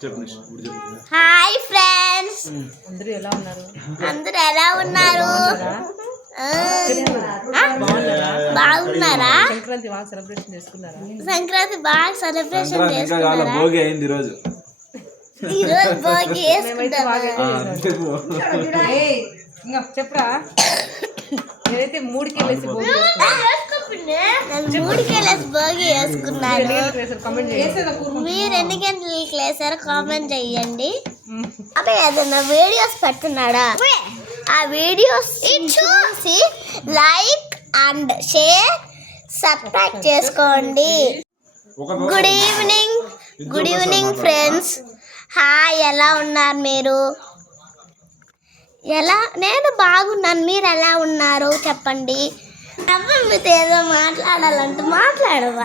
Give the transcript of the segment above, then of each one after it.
Hi friends, అందరూ ఎలా ఉన్నారు? బాగున్నారా? సంక్రాంతి బాగా సెలబ్రేషన్ చేసుకున్నారా? సంక్రాంతి బాగా సెలబ్రేషన్ చేసుకున్నారా? భోగి అయింది ఈరోజు. ఈరోజు భోగి వేసుకుంటారా? చెప్పరా, నేనైతే 3కి వెళ్ళేసి భోగి వేసుకున్నాను. మీరు ఎన్ని గంటలకి లేసారో కామెంట్ చెయ్యండి. అదే ఏదైనా వీడియోస్ పెడుతున్నాడా? ఆ వీడియోస్ చూసి లైక్ అండ్ షేర్ సబ్స్క్రైబ్ చేసుకోండి. Good evening friends. హాయ్, ఎలా ఉన్నారు మీరు? నేను బాగున్నాను. మీరు ఎలా ఉన్నారు చెప్పండి. మీతో ఏదో మాట్లాడాలంటే మాట్లాడవా?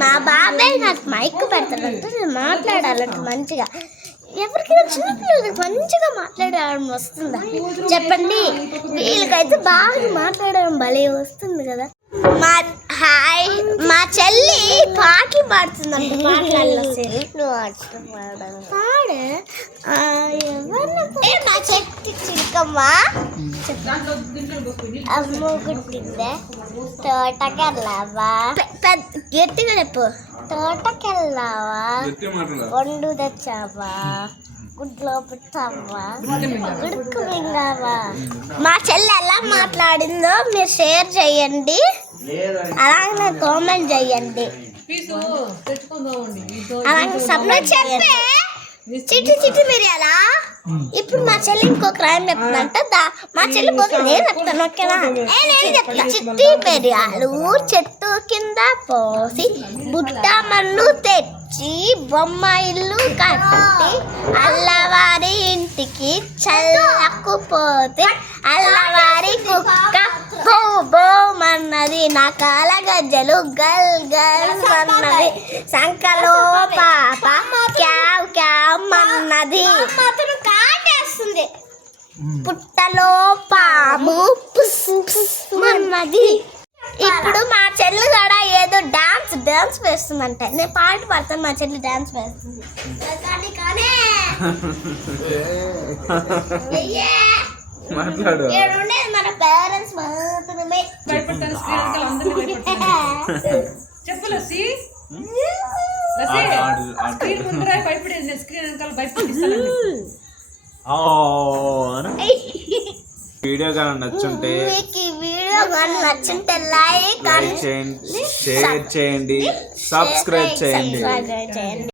మా బాబాయ్ నాకు మైక్ పెడతాడంటే నేను మాట్లాడాలంటే మంచిగా. ఎవరికైనా చిన్నపిల్లలకి మంచిగా మాట్లాడడం వస్తుందా చెప్పండి? వీళ్ళకైతే బాగా మాట్లాడడం భలే వస్తుంది కదా. మా చెల్లి పాటలు పాడుతుందంట. మా చెట్టు చిలకమ్మ అమ్మ గుట్టిందే. తోటకెళ్ళావా? గట్టిగా చెప్పు. తోటకెళ్ళావా? వండు తెచ్చావా? గుడ్లో పెట్టావా? గుడుకు మింగావా? మా చెల్లి ఎలా మాట్లాడిందో మీరు షేర్ చేయండి, అలాగే కామెంట్ చేయండి, అలాగే సబ్స్క్రైబ్ చెప్పే. చిట్టి మిరియాలా? ఇప్పుడు మా చెల్లి ఇంకొక రాయం చెప్తుందంట. మా చెల్లి పోతే నేను చెప్తాను, ఓకేనా? నేను చెప్తా. చిట్టి మిరియాలు చెట్టు కింద పోసి బుట్ట మన్ను తెచ్చి బొమ్మ ఇల్లు కట్టి అల్లవారి ఇంటికి చల్లకుపోతే అల్లవారి కుక్క బో బోమన్నది, నా కాల గజ్జలు గల్ గల్ అన్నది, సంకలో పాప క్యావ్ క్యావ్ అన్నది, కాటేస్తుంది, పుట్టలో పాము పుస్ పుస్ అన్నది. ఇప్పుడు మా చెల్లి కూడా ఏదో డాన్స్ వేస్తుందంటే నేను పాట పాడతాను, మా చెల్లి డాన్స్ వేస్తుంది. మాట్లాడు. మన పేరెంట్స్ మాత్రమే. వీడియో కానీ నచ్చుంటే లైక్ చేయండి, షేర్ చేయండి, సబ్స్క్రైబ్ చేయండి.